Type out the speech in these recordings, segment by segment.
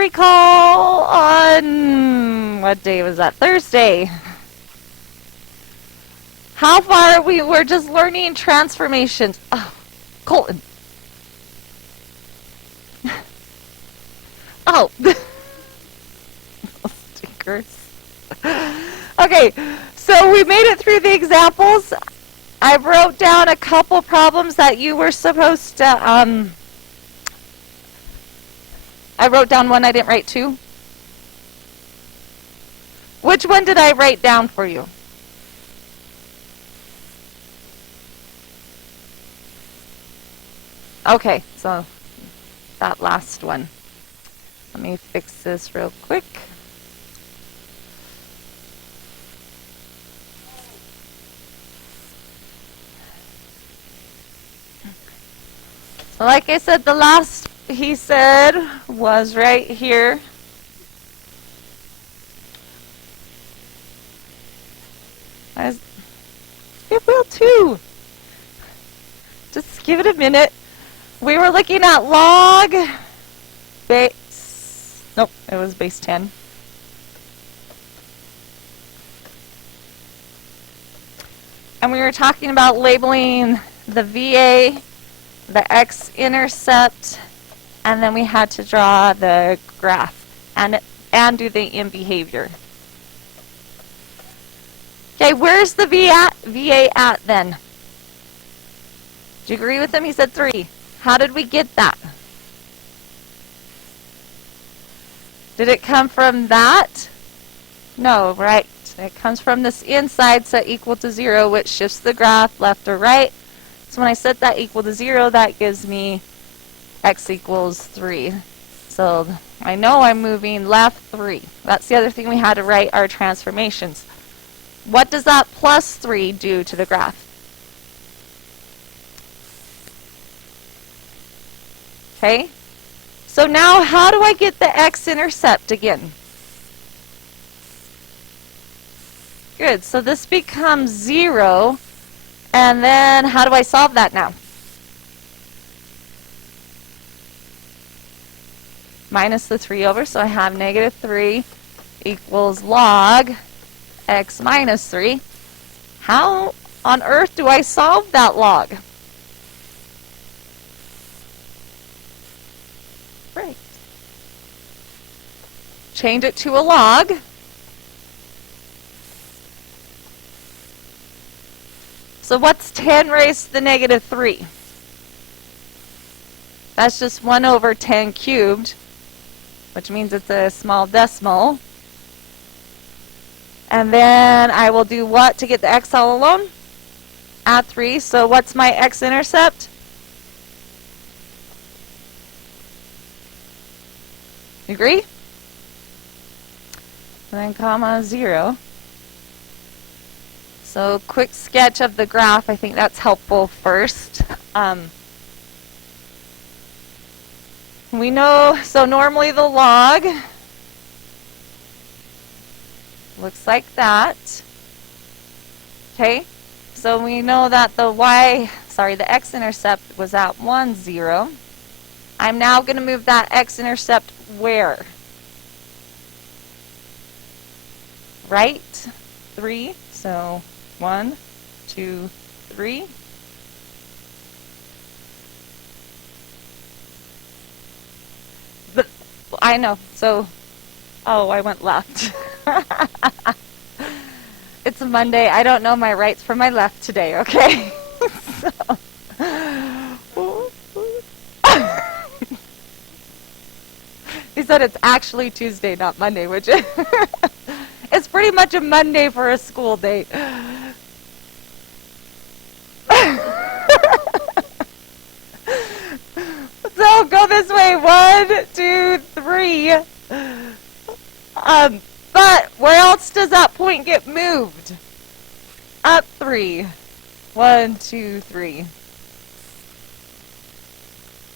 recall on, what day was that? Thursday. How far we were just learning transformations. Oh, Colton. Oh. Stickers. Okay, so we made it through the examples. I wrote down a couple problems that you were supposed to, I wrote down one, I didn't write two. Which one did I write down for you? Okay, so that last one. Let me fix this real quick. So like I said, the last he said was right here. It will too. Just give it a minute. We were looking at log base. Nope, it was base 10. And we were talking about labeling the VA, the x-intercept, and then we had to draw the graph and do the in behavior. Okay, where's the VA at then? Do you agree with him? He said 3. How did we get that? Did it come from that? No, right. It comes from this inside set equal to 0, which shifts the graph left or right. So when I set that equal to 0, that gives me x equals 3. So I know I'm moving left 3. That's the other thing we had to write our transformations. What does that plus 3 do to the graph? Okay, so now how do I get the x-intercept again? Good, so this becomes 0, and then how do I solve that now? Minus the 3 over, so I have negative 3 equals log x minus 3. How on earth do I solve that log? Right. Change it to a log. So what's 10 raised to the negative 3? That's just 1 over 10 cubed, which means it's a small decimal. And then I will do what to get the x all alone? Add 3. So what's my x-intercept? You agree? And then comma 0. So quick sketch of the graph. I think that's helpful first. We know, so normally the log looks like that. Okay, so we know that the the x-intercept was at 1, 0. I'm now going to move that x-intercept where? Right, 3. So 1, 2, 3. But I know, so, oh, I went left. It's a Monday. I don't know my rights from my left today, okay? So. He said it's actually Tuesday, not Monday, which is it's pretty much a Monday for a school day. So go this way. 1, 2, 3. But where else does that point get moved? Up 3. 1, 2, 3.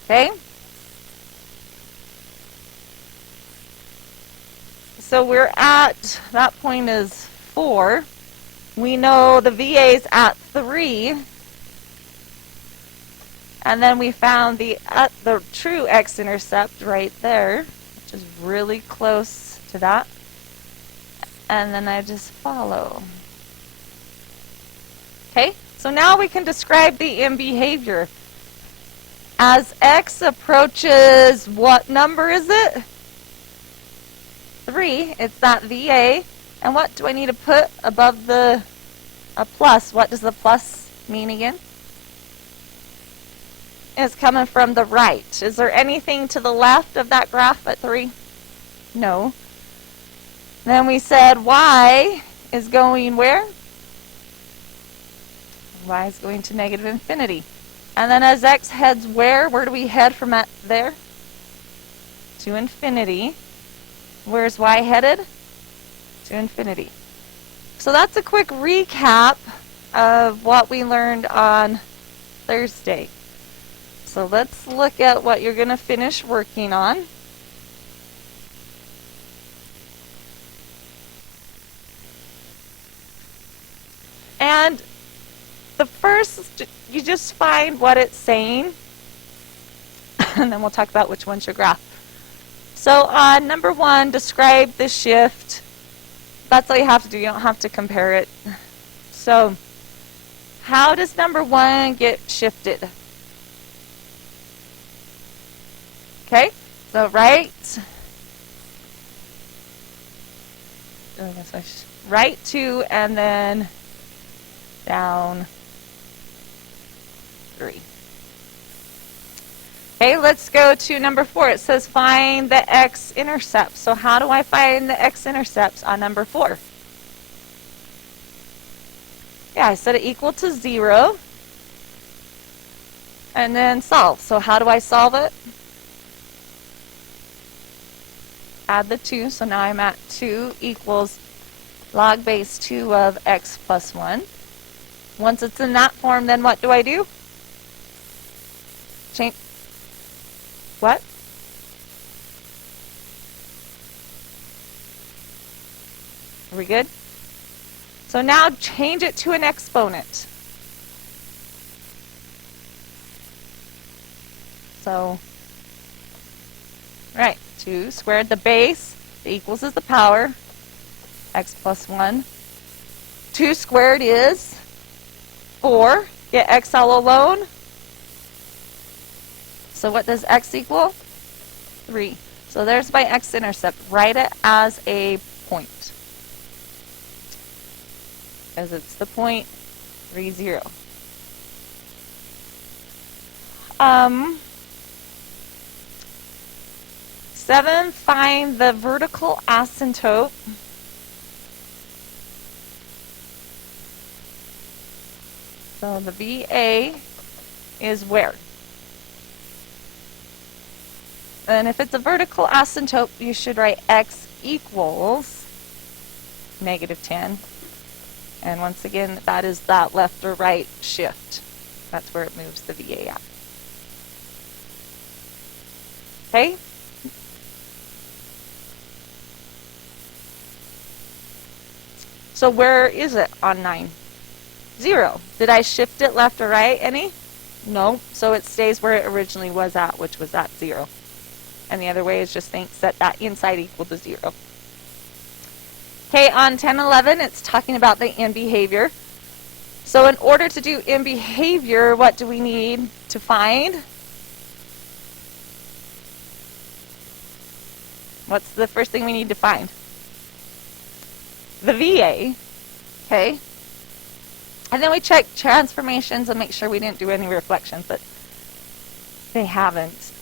Okay? So we're at, that point is 4. We know the VA's at 3. And then we found the true x-intercept right there, which which is really close to that. And then I just follow. Okay, so now we can describe the in behavior. As x approaches, what number is it? 3. It's that VA. And what do I need to put above the plus? What does the plus mean again? It's coming from the right. Is there anything to the left of that graph at 3? No. Then we said y is going where? Y is going to negative infinity. And then as x heads where? Where do we head from at there? To infinity. Where's y headed? To infinity. So that's a quick recap of what we learned on Thursday. So let's look at what you're going to finish working on. And the first, you just find what it's saying, and then we'll talk about which one's your graph. So on number 1, describe the shift. That's all you have to do. You don't have to compare it. So how does number 1 get shifted? Okay, so right 2 and then down 3. Okay, let's go to number 4. It says find the x-intercepts. So how do I find the x-intercepts on number 4? Yeah, I set it equal to 0. And then solve. So how do I solve it? Add the 2. So now I'm at 2 equals log base 2 of x plus 1. Once it's in that form, then what do I do? Change. What? Are we good? So now change it to an exponent. So, right, 2 squared the base, the equals is the power, x plus 1. 2 squared is 4. Get x all alone. So what does x equal? 3. So there's my x-intercept. Write it as a point. Because it's the point 3, 0. 7, find the vertical asymptote. So the VA is where? And if it's a vertical asymptote, you should write x equals -10. And once again, that is that left or right shift. That's where it moves the VA at. Okay? So where is it on 9? 0. Did I shift it left or right any? No. So it stays where it originally was at, which was at 0. And the other way is just set that inside equal to 0. Okay, on 1011, it's talking about the in behavior. So in order to do in behavior, what do we need to find? What's the first thing we need to find? The VA. Okay. And then we check transformations and make sure we didn't do any reflections, but they haven't.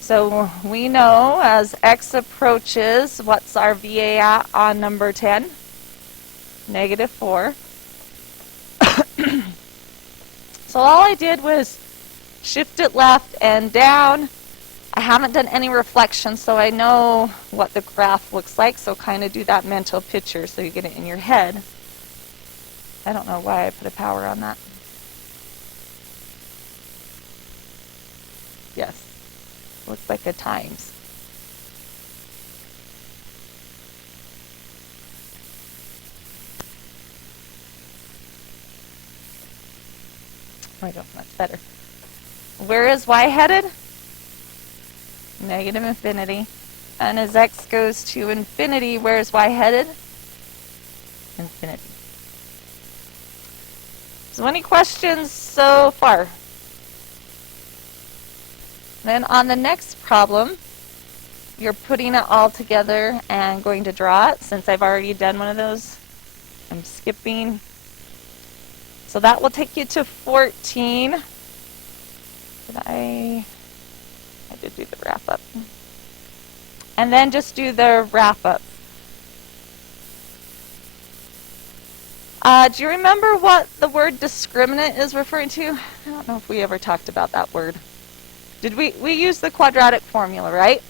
So we know as x approaches, what's our VA at on number 10? -4. So all I did was shift it left and down. I haven't done any reflections, so I know what the graph looks like, so kind of do that mental picture so you get it in your head. I don't know why I put a power on that. Yes. Looks like a times. I don't, that's better. Where is y headed? -infinity. And as x goes to infinity, where's y headed? Infinity. So any questions so far? Then on the next problem, you're putting it all together and going to draw it. Since I've already done one of those, I'm skipping. So that will take you to 14. I did do the wrap up. And then just do the wrap up. Do you remember what the word discriminant is referring to? I don't know if we ever talked about that word. Did we use the quadratic formula, right?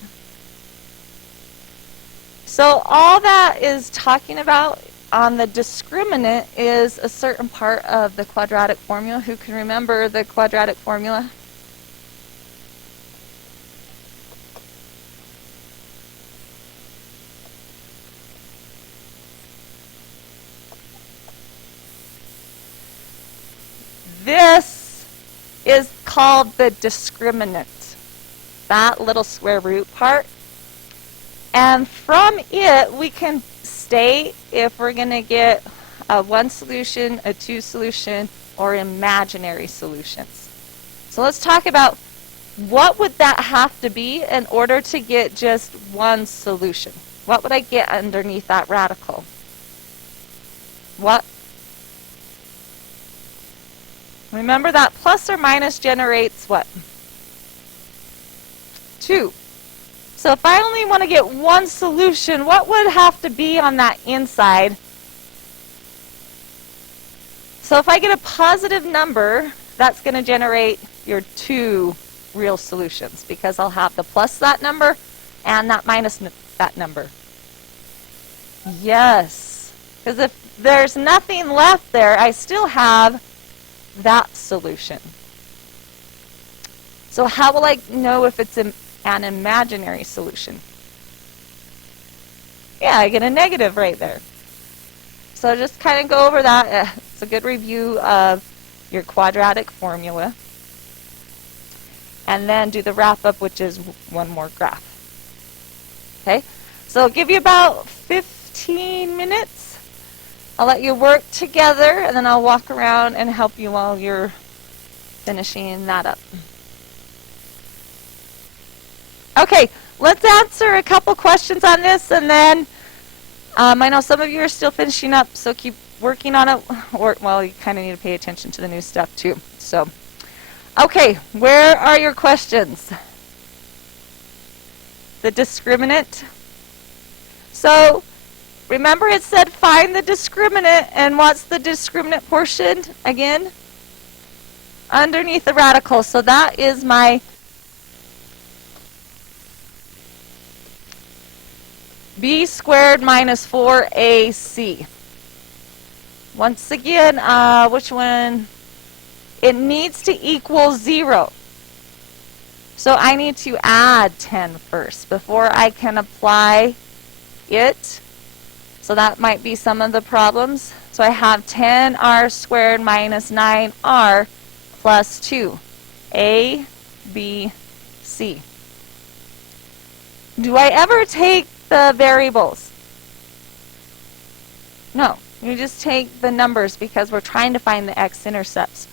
So all that is talking about on the discriminant is a certain part of the quadratic formula. Who can remember the quadratic formula? This is called the discriminant, that little square root part. And from it, we can state if we're going to get a 1 solution, a 2 solution, or imaginary solutions. So let's talk about what would that have to be in order to get just 1 solution. What would I get underneath that radical? What? Remember that plus or minus generates what? 2. So if I only want to get 1 solution, what would have to be on that inside? So if I get a positive number, that's going to generate your 2 real solutions, because I'll have the plus that number and that minus that number. Yes, because if there's nothing left there, I still have that solution. So how will I know if it's an imaginary solution? Yeah, I get a negative right there. So just kind of go over that. It's a good review of your quadratic formula. And then do the wrap up, which is one more graph. Okay, so I'll give you about 15 minutes. I'll let you work together, and then I'll walk around and help you while you're finishing that up. Okay, let's answer a couple questions on this, and then I know some of you are still finishing up, so keep working on it. Or, well, you kind of need to pay attention to the new stuff too. So, okay, where are your questions? The discriminant. So, remember it said find the discriminant, and what's the discriminant portion again? Underneath the radical. So that is my b squared minus 4ac. Once again, which one? It needs to equal 0. So I need to add 10 first before I can apply it. So that might be some of the problems. So I have 10r squared minus 9r plus 2. A, B, C. Do I ever take the variables? No. You just take the numbers because we're trying to find the x-intercepts.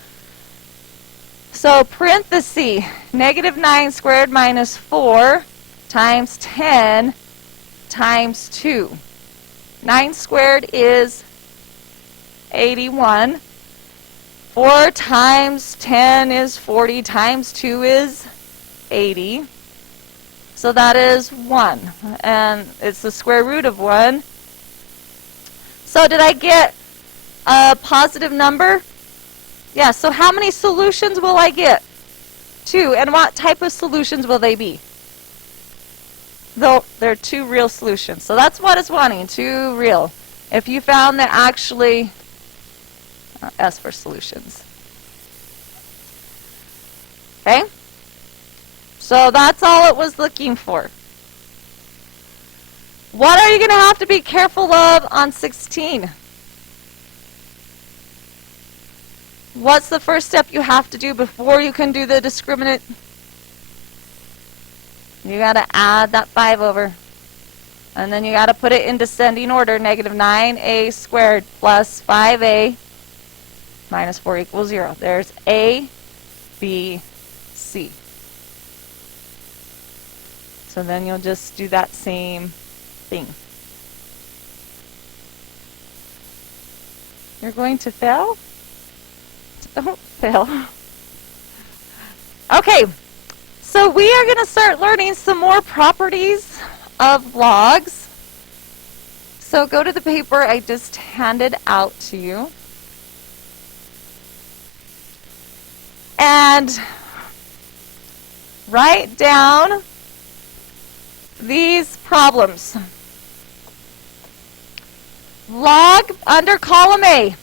So parenthesis, negative 9 squared minus 4 times 10 times 2. 9 squared is 81. 4 times 10 is 40 times 2 is 80. So that is 1. And it's the square root of 1. So did I get a positive number? Yeah, so how many solutions will I get? 2. And what type of solutions will they be? Though they're 2 real solutions. So that's what it's wanting, 2 real. If you found that actually, S for solutions. Okay? So that's all it was looking for. What are you going to have to be careful of on 16? What's the first step you have to do before you can do the discriminant? You got to add that 5 over. And then you got to put it in descending order. Negative 9a squared plus 5a minus 4 equals 0. There's A, B, C. So then you'll just do that same thing. You're going to fail? Don't fail. Okay, so we are going to start learning some more properties of logs. So go to the paper I just handed out to you. And write down these problems. Log under column A.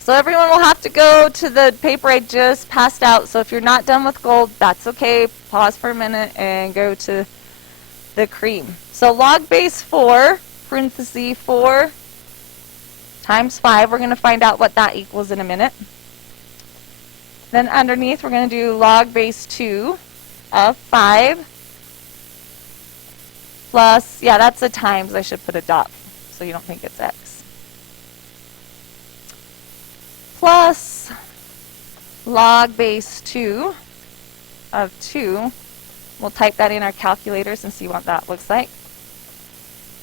So everyone will have to go to the paper I just passed out. So if you're not done with gold, that's okay. Pause for a minute and go to the cream. So log base 4, parenthesis 4 times 5. We're going to find out what that equals in a minute. Then underneath, we're going to do log base 2 of 5 plus, yeah, that's a times. I should put a dot so you don't think it's x. Plus log base 2 of 2. We'll type that in our calculators and see what that looks like.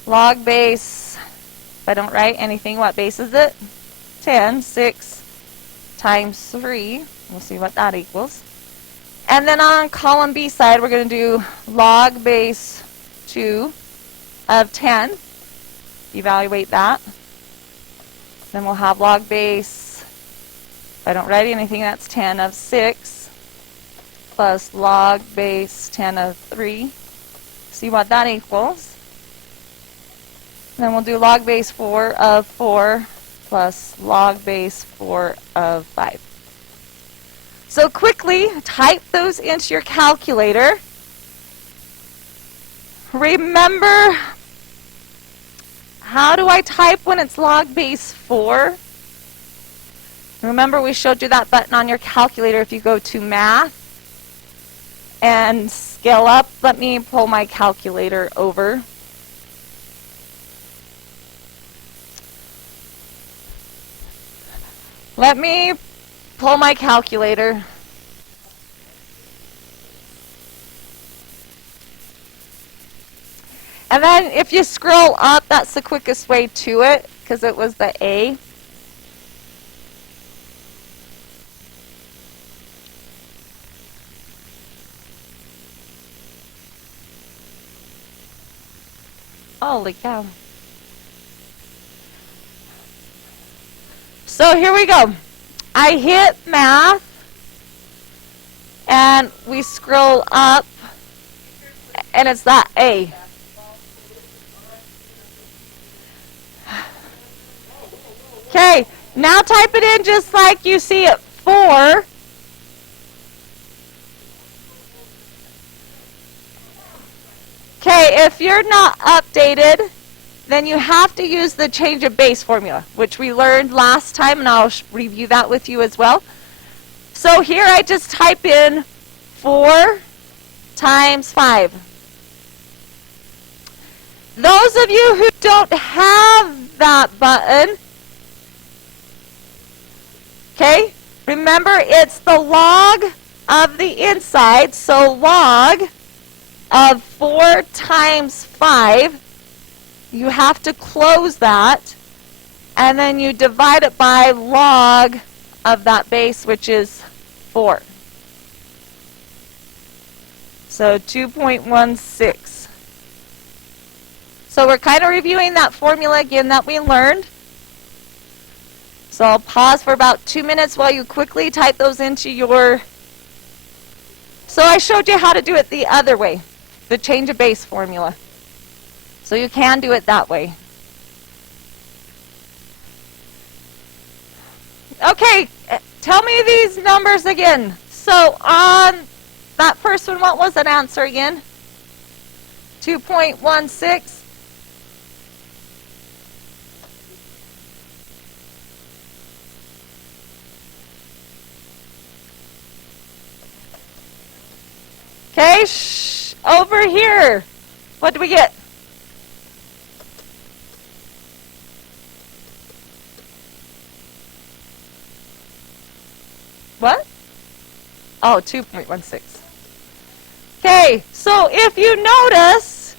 Log base, if I don't write anything, what base is it? 10, 6 times 3. We'll see what that equals. And then on column B side, we're going to do log base 2 of 10. Evaluate that. Then we'll have log base, if I don't write anything, that's 10 of 6 plus log base 10 of 3. See what that equals. Then we'll do log base 4 of 4 plus log base 4 of 5. So quickly type those into your calculator. Remember, how do I type when it's log base 4? Remember, we showed you that button on your calculator if you go to Math and Scale Up. Let me pull my calculator over. Let me pull my calculator. And then if you scroll up, that's the quickest way to it, because it was the A. Holy cow. So here we go. I hit Math, and we scroll up, and it's that A. Okay, now type it in just like you see it, 4. Okay, if you're not updated, then you have to use the change of base formula, which we learned last time, and I'll review that with you as well. So here I just type in 4 times 5. Those of you who don't have that button, okay, remember it's the log of the inside, so log of 4 times 5. You have to close that, and then you divide it by log of that base, which is 4. So 2.16. So we're kind of reviewing that formula again that we learned. So I'll pause for about 2 minutes while you quickly type those into your... So I showed you how to do it the other way, the change of base formula. So you can do it that way. Okay, tell me these numbers again. So on that first one, what was an answer again? 2.16. Okay, over here. What do we get? Oh, 2.16. Okay, so if you notice,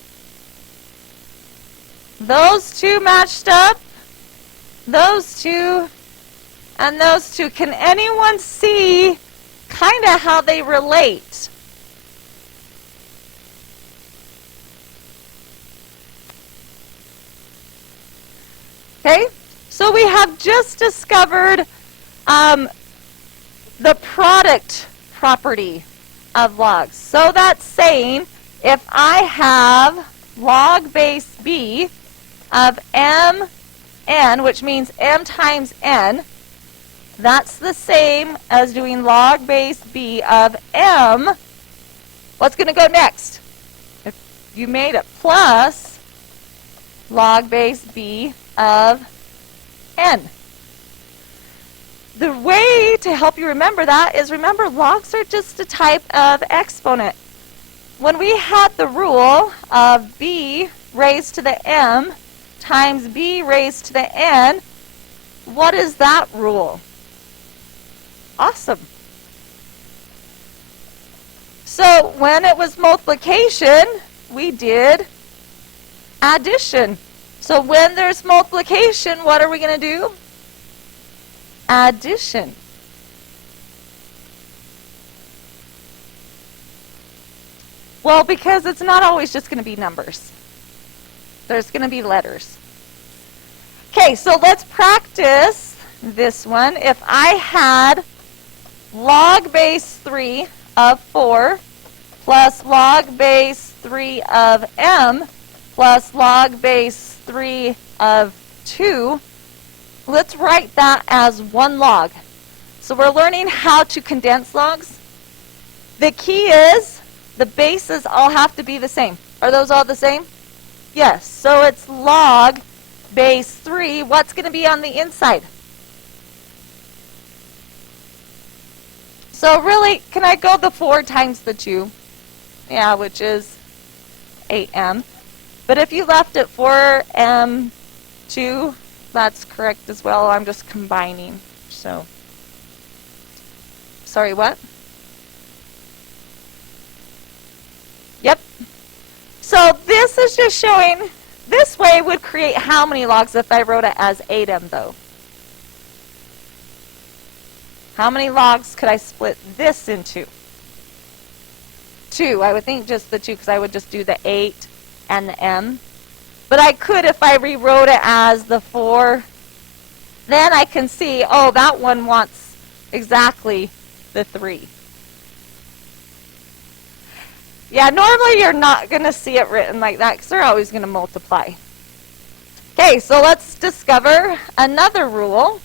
those two matched up, those two, and those two. Can anyone see kind of how they relate? Okay, so we have just discovered the product property of logs. So that's saying if I have log base b of mn, which means m times n, that's the same as doing log base b of m. What's going to go next? If you made it plus log base b of n. The way to help you remember that is, remember, logs are just a type of exponent. When we had the rule of b raised to the m times b raised to the n, what is that rule? Awesome. So when it was multiplication, we did addition. So when there's multiplication, what are we going to do? Addition. Well, because it's not always just going to be numbers. There's going to be letters. Okay, so let's practice this one. If I had log base 3 of 4 plus log base 3 of m plus log base 3 of 2, let's write that as one log. So we're learning how to condense logs. The key is the bases all have to be the same. Are those all the same? Yes. So it's log base 3. What's going to be on the inside? So really, can I go the 4 times the 2? Yeah, which is 8m. But if you left it 4m2, that's correct as well. I'm just combining. So, sorry, what? Yep. So this is just showing, this way would create how many logs if I wrote it as 8m though? How many logs could I split this into? 2. I would think just the 2 because I would just do the 8 and the m. But I could, if I rewrote it as the 4, then I can see, oh, that one wants exactly the 3. Yeah, normally you're not going to see it written like that because they're always going to multiply. Okay, so let's discover another rule.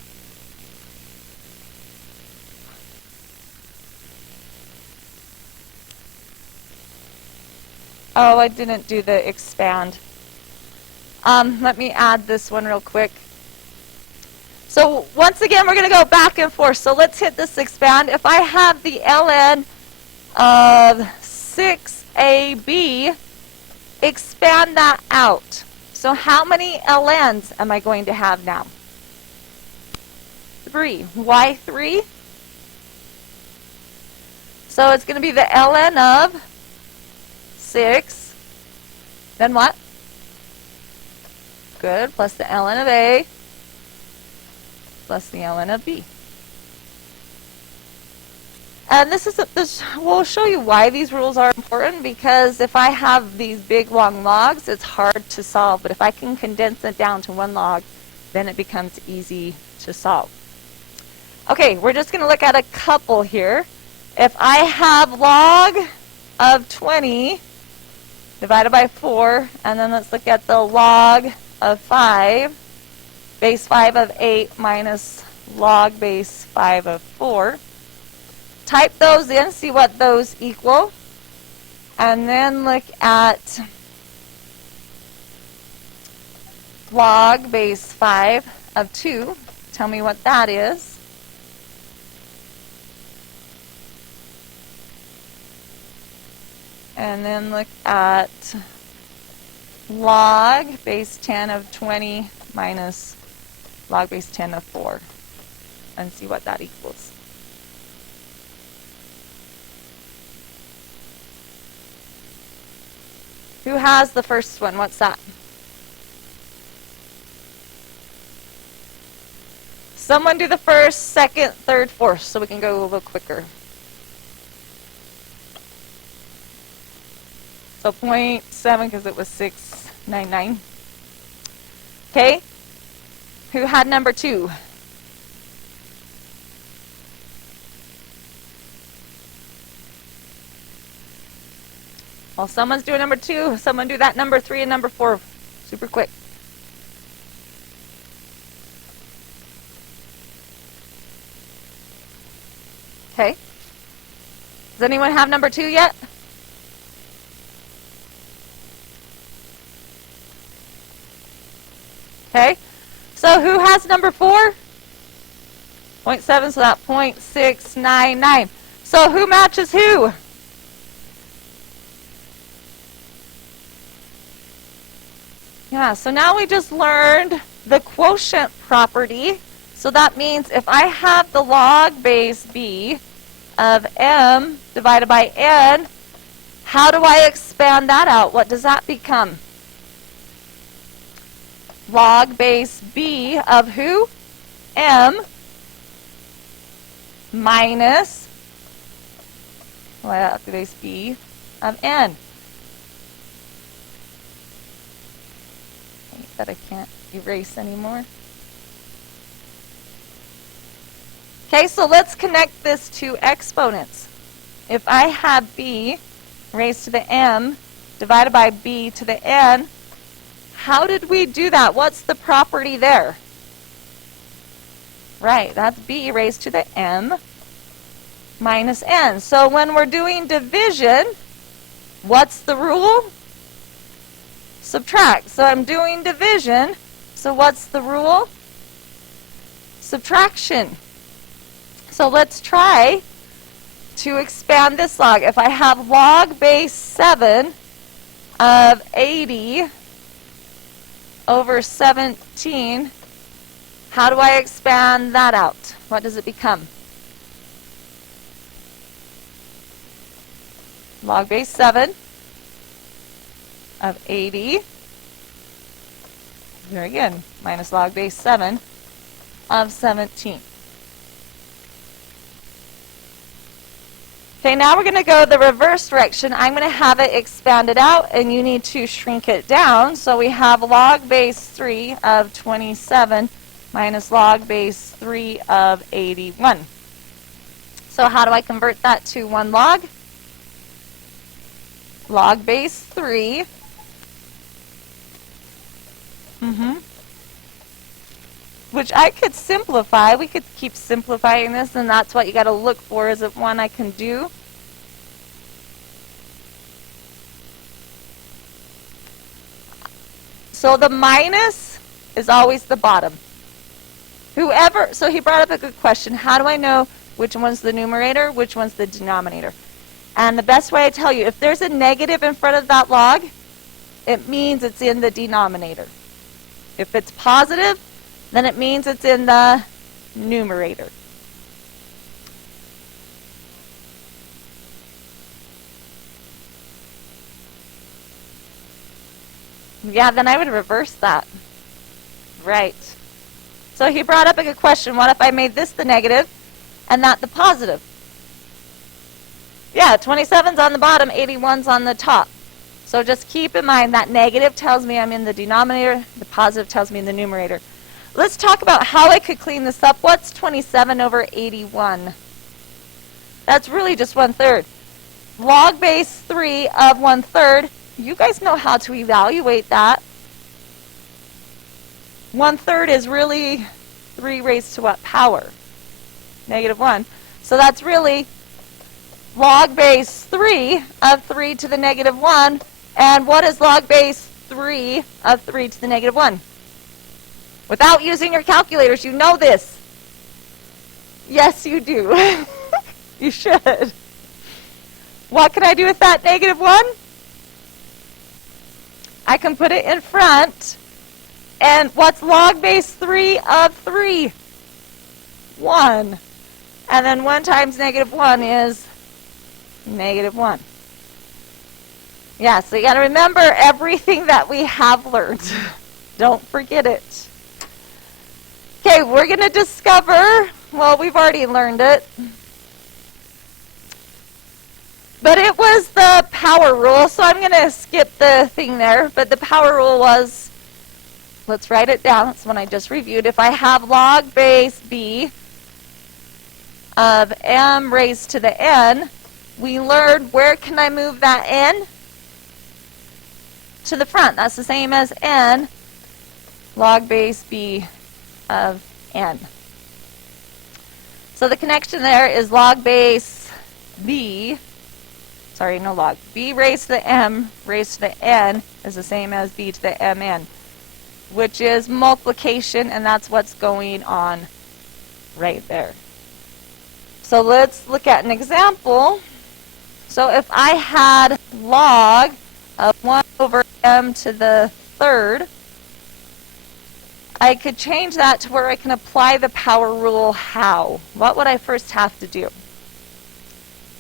Oh, I didn't do the expand. Let me add this one real quick. So once again, we're going to go back and forth. So let's hit this expand. If I have the ln of 6ab, expand that out. So how many ln's am I going to have now? 3. Why 3? So it's going to be the ln of 6. Then what? Good. Plus the ln of a plus the ln of b. And this will show you why these rules are important, because if I have these big long logs, it's hard to solve. But if I can condense it down to one log, then it becomes easy to solve. Okay, we're just going to look at a couple here. If I have log of 20 divided by 4, and then let's look at the log of 5, base 5 of 8 minus log base 5 of 4. Type those in, see what those equal, and then look at log base 5 of 2. Tell me what that is. And then look at log base 10 of 20 minus log base 10 of 4 and see what that equals. Who has the first one? What's that? Someone do the first, second, third, fourth, so we can go a little quicker. So 0.7 because it was 699. Okay. Who had number 2? Well, someone's doing number 2. Someone do that number 3 and number 4 super quick. Okay. Does anyone have number 2 yet? Okay. So who has number 4? 0.7, so that 0.699. So who matches who? Yeah, so now we just learned the quotient property. So that means if I have the log base b of m divided by n, how do I expand that out? What does that become? Log base b of who? M minus log base b of n. That I can't erase anymore. Okay, so let's connect this to exponents. If I have b raised to the m divided by b to the n, how did we do that? What's the property there? Right, that's b raised to the m minus n. So when we're doing division, what's the rule? Subtract. So I'm doing division. So what's the rule? Subtraction. So let's try to expand this log. If I have log base 7 of 80 over 17, how do I expand that out? What does it become? Log base 7 of 80, here again, minus log base 7 of 17. Okay, now we're going to go the reverse direction. I'm going to have it expanded out, and you need to shrink it down. So we have log base 3 of 27 minus log base 3 of 81. So how do I convert that to one log? Log base 3 which I could simplify. We could keep simplifying this, and that's what you got to look for, is it one I can do. So the minus is always the bottom. Whoever, so he brought up a good question. How do I know which one's the numerator, which one's the denominator? And the best way I tell you, if there's a negative in front of that log, it means it's in the denominator. If it's positive, then it means it's in the numerator. Yeah, then I would reverse that. Right. So he brought up a good question. What if I made this the negative and that the positive? Yeah, 27's on the bottom, 81's on the top. So just keep in mind that negative tells me I'm in the denominator, the positive tells me in the numerator. Let's talk about how I could clean this up. What's 27 over 81? That's really just 1/3. Log base 3 of 1/3. You guys know how to evaluate that. 1/3 is really 3 raised to what power? -1. So that's really log base 3 of 3 to the -1. And what is log base 3 of 3 to the -1? Without using your calculators, you know this. Yes, you do. You should. What can I do with that -1? I can put it in front. And what's log base 3 of 3? 1. And then 1 times -1 is -1. Yeah, so you got to remember everything that we have learned. Don't forget it. Okay, we're going to discover, well, we've already learned it, but it was the power rule, so I'm going to skip the thing there, but the power rule was, let's write it down, it's one I just reviewed. If I have log base b of m raised to the n, we learned where can I move that n? To the front. That's the same as n log base b of n. So the connection there is log base b, sorry, no log, b raised to the m raised to the n is the same as b to the mn, which is multiplication, and that's what's going on right there. So let's look at an example. So if I had log of 1 over m to the third, I could change that to where I can apply the power rule. How? What would I first have to do?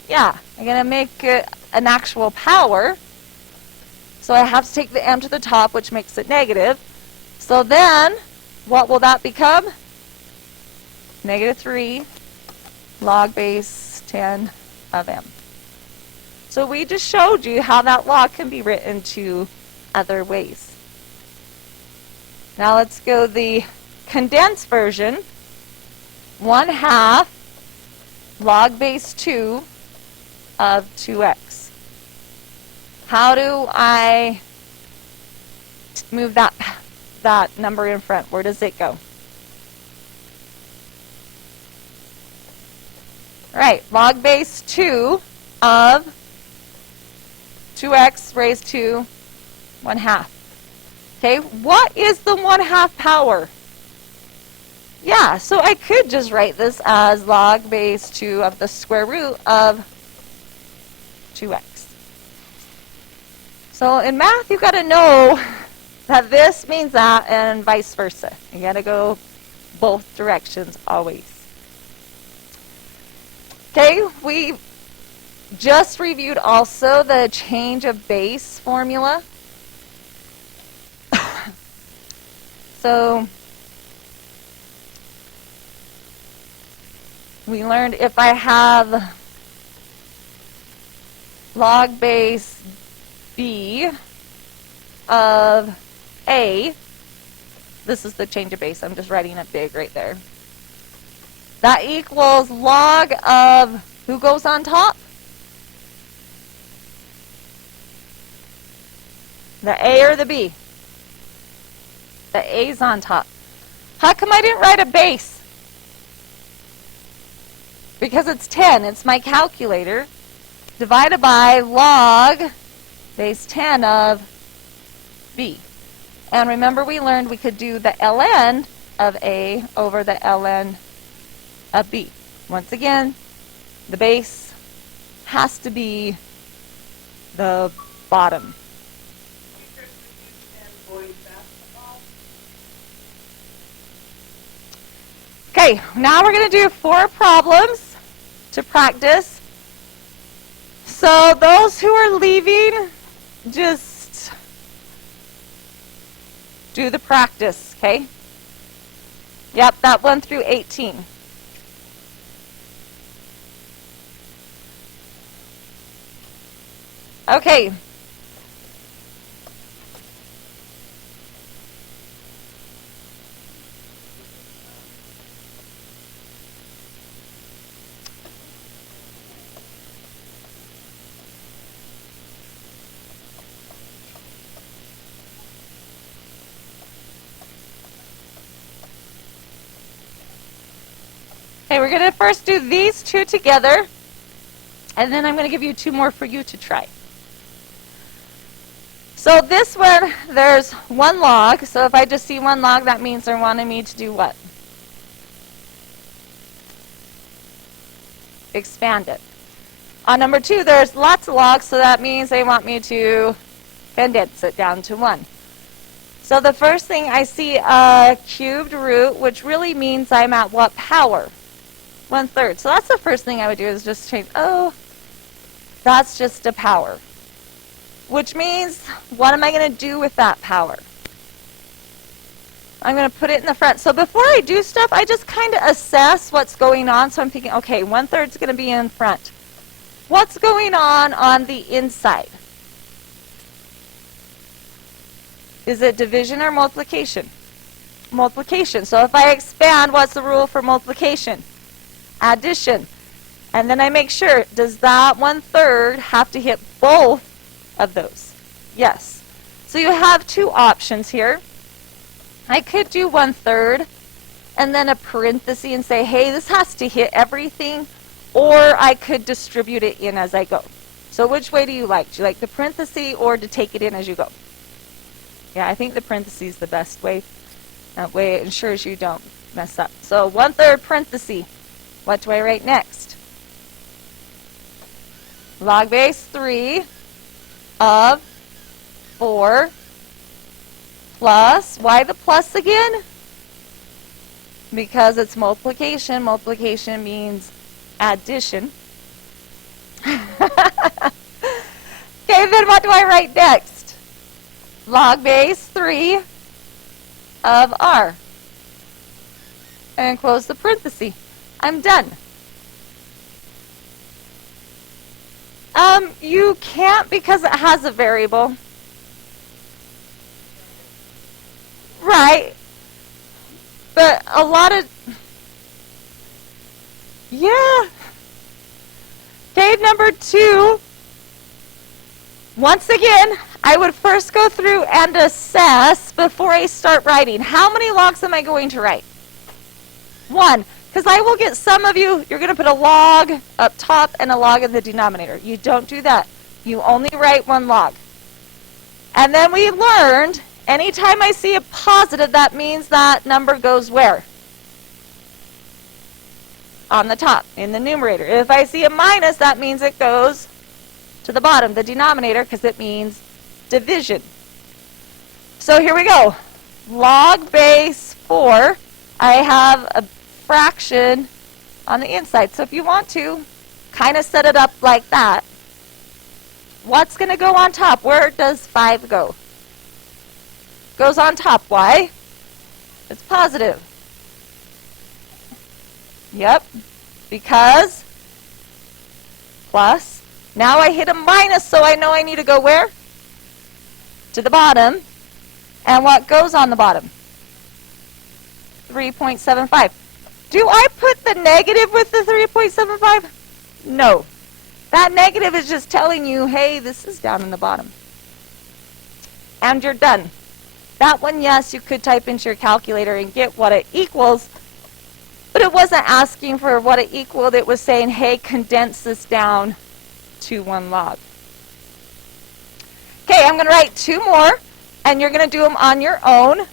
Yeah, I'm going to make it an actual power. So I have to take the m to the top, which makes it negative. So then, what will that become? Negative 3 log base 10 of m. So we just showed you how that log can be written two other ways. Now let's go the condensed version. 1/2 log base 2 of 2x. How do I move that number in front? Where does it go? Right, log base 2 of 2x raised to 1/2. Okay, what is the 1/2 power? Yeah, so I could just write this as log base 2 of the square root of 2x. So in math, you've got to know that this means that and vice versa. You got to go both directions always. Okay, we just reviewed also the change of base formula. So we learned if I have log base b of a, this is the change of base, I'm just writing it big right there. That equals log of, who goes on top? The a or the b? The a's on top. How come I didn't write a base? Because it's 10, it's my calculator, divided by log base 10 of b. And remember we learned we could do the ln of a over the ln of b. Once again, the base has to be the bottom. Okay, now we're going to do 4 problems to practice. So those who are leaving, just do the practice, okay? Yep, that 1 through 18. Okay. Okay, we're going to first do these 2 together, and then I'm going to give you 2 more for you to try. So this one, there's 1 log. So if I just see 1 log, that means they're wanting me to do what? Expand it. On number 2, there's lots of logs, so that means they want me to condense it down to 1. So the first thing I see a cubed root, which really means I'm at what power? 1/3. So that's the first thing I would do is just change, oh, that's just a power. which means, what am I going to do with that power? I'm going to put it in the front. So before I do stuff, I just kind of assess what's going on. So I'm thinking, okay, 1/3 is going to be in front. What's going on the inside? Is it division or multiplication? Multiplication. So if I expand, what's the rule for multiplication? Addition. And then I make sure, does that 1/3 have to hit both of those? Yes. So you have two options here. I could do 1/3 and then a parenthesis and say, hey, this has to hit everything, or I could distribute it in as I go. So which way do you like? Do you like the parenthesis or to take it in as you go? Yeah, I think the parenthesis is the best way. That way it ensures you don't mess up. So 1/3 parenthesis. What do I write next? Log base 3 of 4 plus, why the plus again? Because it's multiplication. Multiplication means addition. Okay, then what do I write next? Log base 3 of r. And close the parenthesis. I'm done. You can't because it has a variable. Right. But a lot of... Yeah. Okay, number 2. Once again, I would first go through and assess before I start writing. How many logs am I going to write? 1. Because I will get some of you, you're going to put a log up top and a log in the denominator. You don't do that. You only write 1 log. And then we learned, anytime I see a positive, that means that number goes where? On the top, in the numerator. If I see a minus, that means it goes to the bottom, the denominator, because it means division. So here we go. Log base 4. I have a fraction on the inside. So if you want to, kind of set it up like that. What's going to go on top? Where does 5 go? Goes on top. Why? It's positive. Yep. Because plus. Now I hit a minus, so I know I need to go where? To the bottom. And what goes on the bottom? 3.75. Do I put the negative with the 3.75? No. That negative is just telling you, hey, this is down in the bottom. And you're done. That one, yes, you could type into your calculator and get what it equals, but it wasn't asking for what it equaled. It was saying, hey, condense this down to 1 log. Okay, I'm going to write 2 more, and you're going to do them on your own.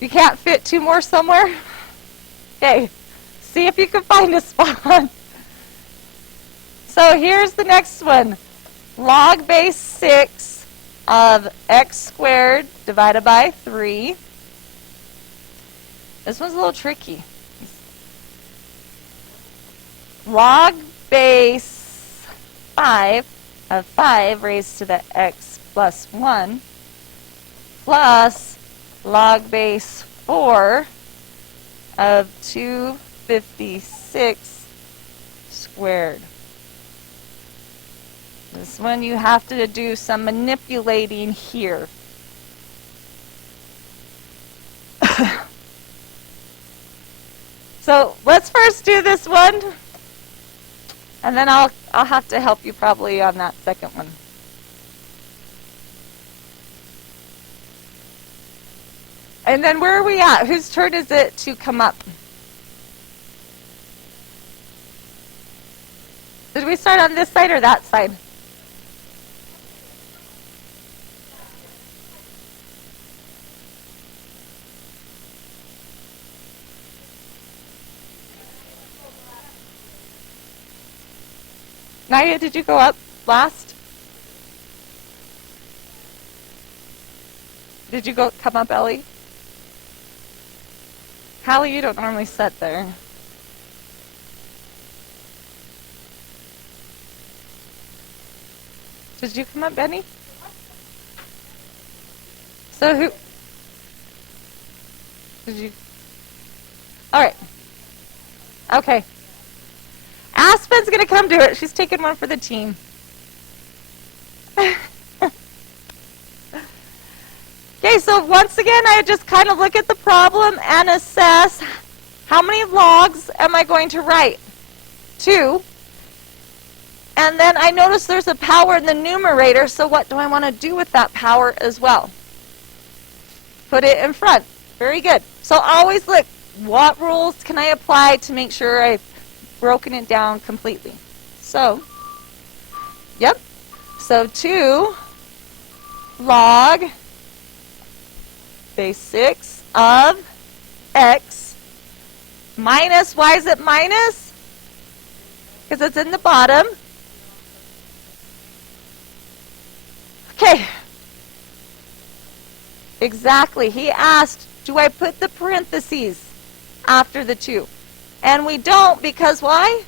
You can't fit 2 more somewhere? Okay, see if you can find a spot. So here's the next one. Log base 6 of x squared divided by 3. This one's a little tricky. Log base 5 of 5 raised to the x plus 1 plus log base 4 of 256 squared. This one you have to do some manipulating here. So let's first do this one, and then I'll have to help you probably on that second one. And then where are we at? Whose turn is it to come up? Did we start on this side or that side? Nadia, did you go up last? Did you come up, Ellie? Hallie, you don't normally sit there. Did you come up, Benny? So who? Did you? All right. Okay. Aspen's going to come do it. She's taking one for the team. Okay, so once again, I just kind of look at the problem and assess how many logs am I going to write? 2. And then I notice there's a power in the numerator, so what do I want to do with that power as well? Put it in front. Very good. So always look, what rules can I apply to make sure I've broken it down completely? So, yep. So 2 log base 6 of x minus, why is it minus? Because it's in the bottom. Okay. Exactly. He asked, do I put the parentheses after the 2? And we don't, because why?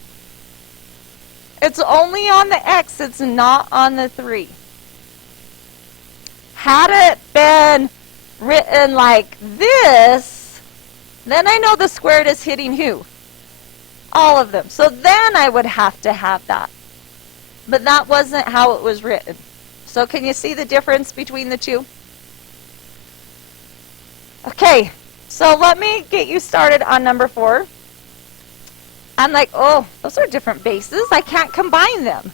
It's only on the x, it's not on the 3. Had it been written like this, then I know the squared is hitting who? All of them. So then I would have to have that. But that wasn't how it was written. So can you see the difference between the two? Okay, so let me get you started on number 4. I'm like, oh, those are different bases. I can't combine them.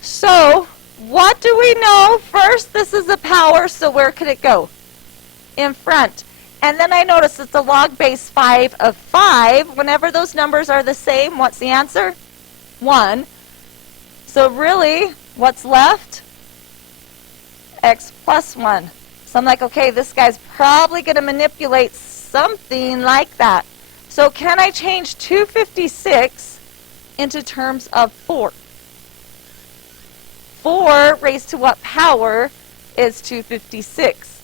So, what do we know? First, this is a power, so where could it go? In front. And then I notice it's a log base 5 of 5. Whenever those numbers are the same, what's the answer? 1. So really, what's left? X plus 1. So I'm like, okay, this guy's probably going to manipulate something like that. So can I change 256 into terms of 4? 4 raised to what power is 256?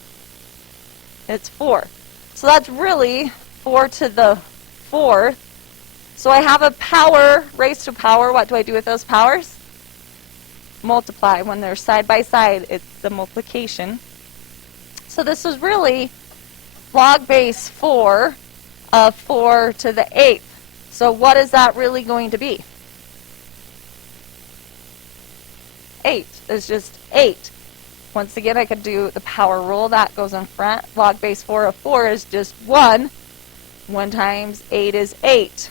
It's 4. So that's really 4 to the 4th. So I have a power raised to power. What do I do with those powers? Multiply. When they're side by side, it's the multiplication. So this is really log base 4 of 4 to the 8th. So what is that really going to be? 8 is just 8. Once again, I could do the power rule. That goes in front. Log base 4 of 4 is just 1. 1 times 8 is 8.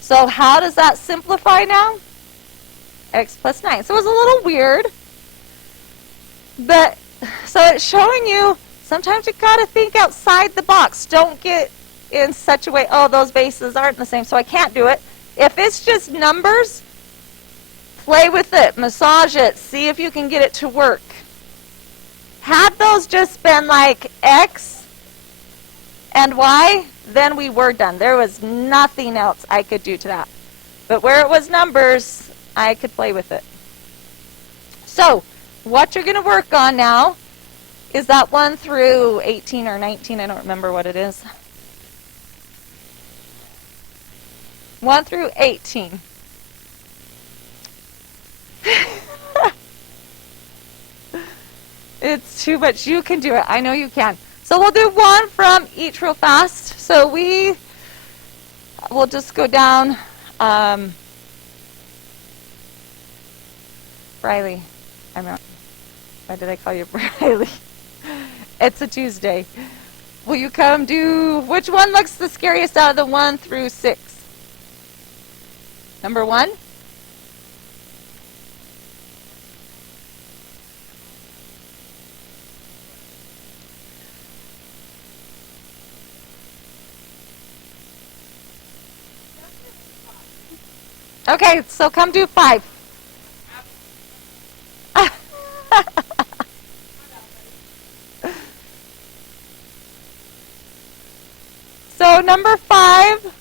So how does that simplify now? X plus 9. So it was a little weird. But, so it's showing you, sometimes you got to think outside the box. Don't get in such a way, oh, those bases aren't the same, so I can't do it. If it's just numbers, play with it, massage it, see if you can get it to work. Had those just been like X and Y, then we were done. There was nothing else I could do to that. But where it was numbers, I could play with it. So, what you're going to work on now is that 1 through 18 or 19, I don't remember what it is. 1 through 18. It's too much. You can do it. I know you can. So we'll do one from each real fast. So we'll just go down. Riley. Why did I call you Riley? It's a Tuesday. Will you come do, which one looks the scariest out of the 1 through 6? Number 1? Okay, so come do 5. So number 5,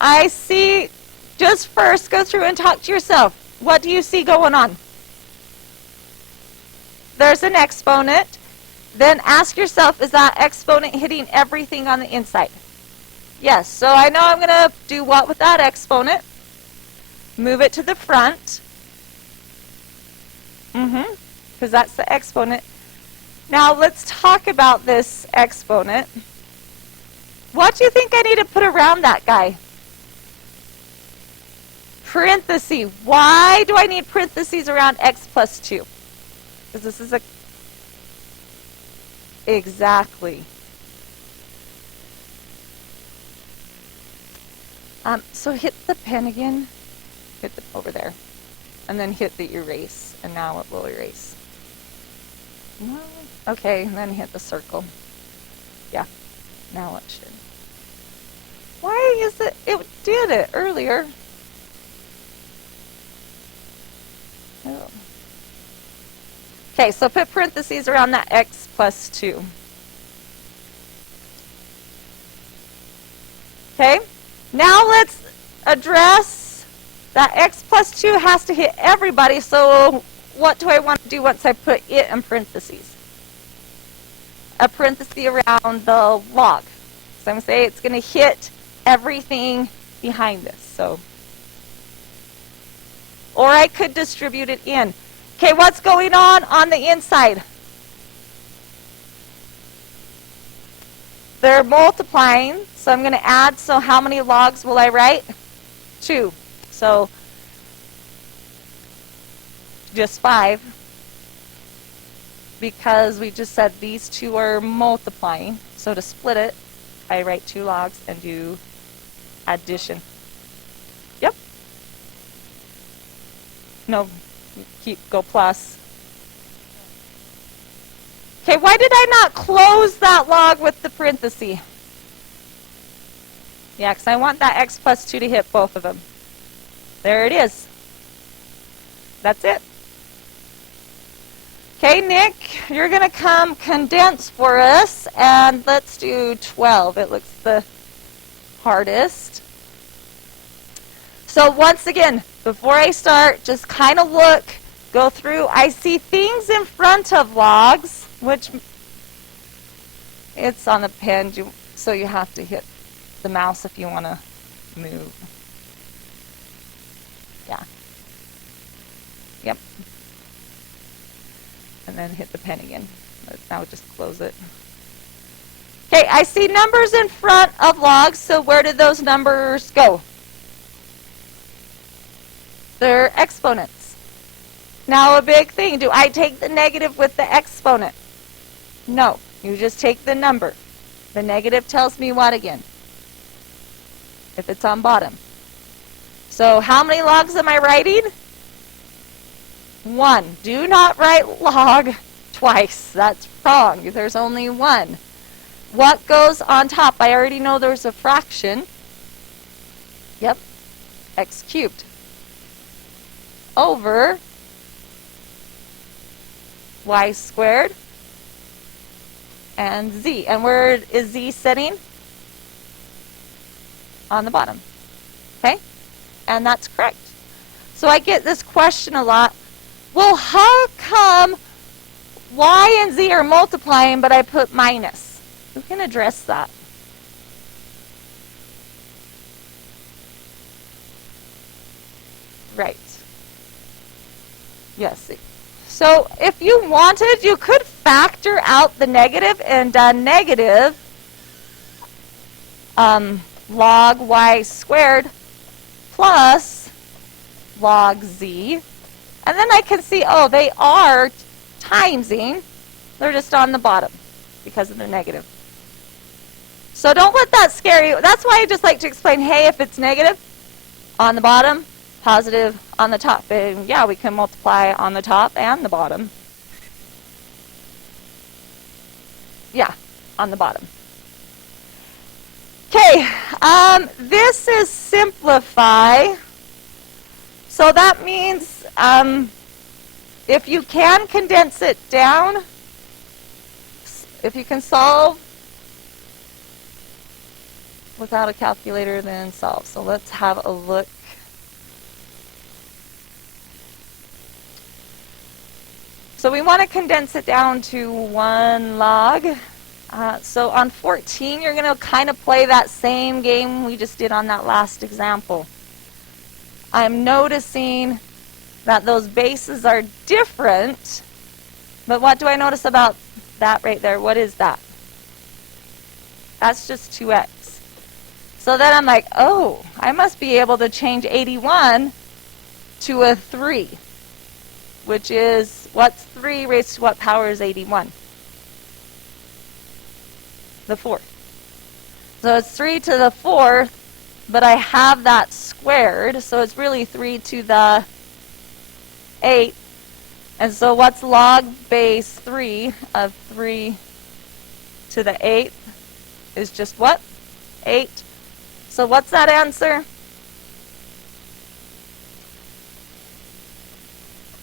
I see Just first go through and talk to yourself. What do you see going on? There's an exponent. Then ask yourself, is that exponent hitting everything on the inside? Yes. So I know I'm going to do what with that exponent? Move it to the front. Because that's the exponent. Now let's talk about this exponent. What do you think I need to put around that guy? Parenthesis. Why do I need parentheses around x plus 2? Because this is a... Exactly. So hit the pen again. Hit the, over there. And then hit the erase. And now it will erase. Okay, and then hit the circle. Yeah. Now it should. Why is it... It did it earlier. Oh. Okay, so put parentheses around that x plus 2. Okay, now let's address that x plus 2 has to hit everybody, so what do I want to do once I put it in parentheses? A parenthesis around the log. So I'm going to say it's going to hit everything behind this. So, or I could distribute it in. Okay, what's going on the inside? They're multiplying, so I'm going to add. So how many logs will I write? 2. So just 5, because we just said these two are multiplying. So to split it, I write 2 logs and do addition. Yep. No, go plus. Okay, why did I not close that log with the parenthesis? Yeah, because I want that x plus 2 to hit both of them. There it is. That's it. Okay, Nick, you're going to come condense for us, and let's do 12. It looks the hardest. So once again, before I start, just kind of look, go through. I see things in front of logs, which it's on the pen, so you have to hit the mouse if you want to move. Yeah. Yep. And then hit the pen again. Let's now just close it. Okay, I see numbers in front of logs, so where did those numbers go? They're exponents. Now a big thing, do I take the negative with the exponent? No, you just take the number. The negative tells me what again? If it's on bottom. So how many logs am I writing? 1. Do not write log twice. That's wrong. There's only 1. What goes on top? I already know there's a fraction. Yep. X cubed. Over y squared and z. And where is z sitting? On the bottom. Okay? And that's correct. So I get this question a lot. Well, how come y and z are multiplying, but I put minus? Who can address that? Right. Yes. So if you wanted, you could factor out the negative and negative log y squared plus log z. And then I can see, oh, they are timesing. They're just on the bottom because of the negative. So don't let that scare you. That's why I just like to explain, hey, if it's negative on the bottom, positive on the top. And yeah, we can multiply on the top and the bottom. Yeah, on the bottom. Okay, this is simplify. So that means if you can condense it down, if you can solve without a calculator, then solve. So let's have a look So we want to condense it down to 1 log. So on 14, you're going to kind of play that same game we just did on that last example. I'm noticing that those bases are different, but what do I notice about that right there? What is that? That's just 2x. So then I'm like, oh, I must be able to change 81 to a 3, which is, what's 3 raised to what power is 81? The 4th. So it's 3 to the 4th, but I have that squared, so it's really 3 to the 8th. And so what's log base 3 of 3 to the 8th is just what? 8. So what's that answer?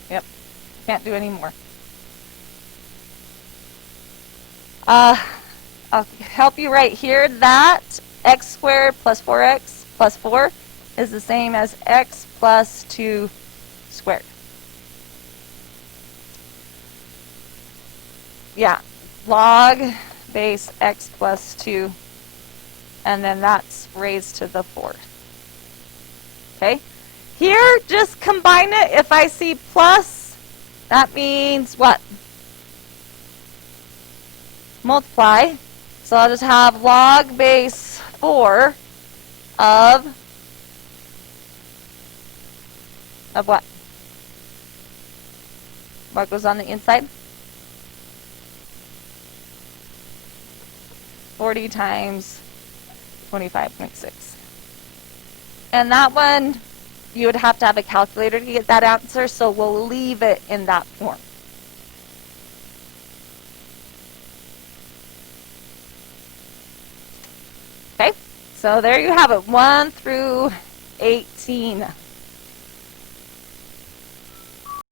Yep, can't do any more. I'll help you right here. That x squared plus 4x plus 4 is the same as x plus 2 squared. Yeah, log base x plus 2, and then that's raised to the 4th. Okay? Here, just combine it. If I see plus, that means what? Multiply. So I'll just have log base 4 of what? What goes on the inside? 40 times 25.6. And that one, you would have to have a calculator to get that answer, so we'll leave it in that form. Okay, so there you have it, 1 through 18.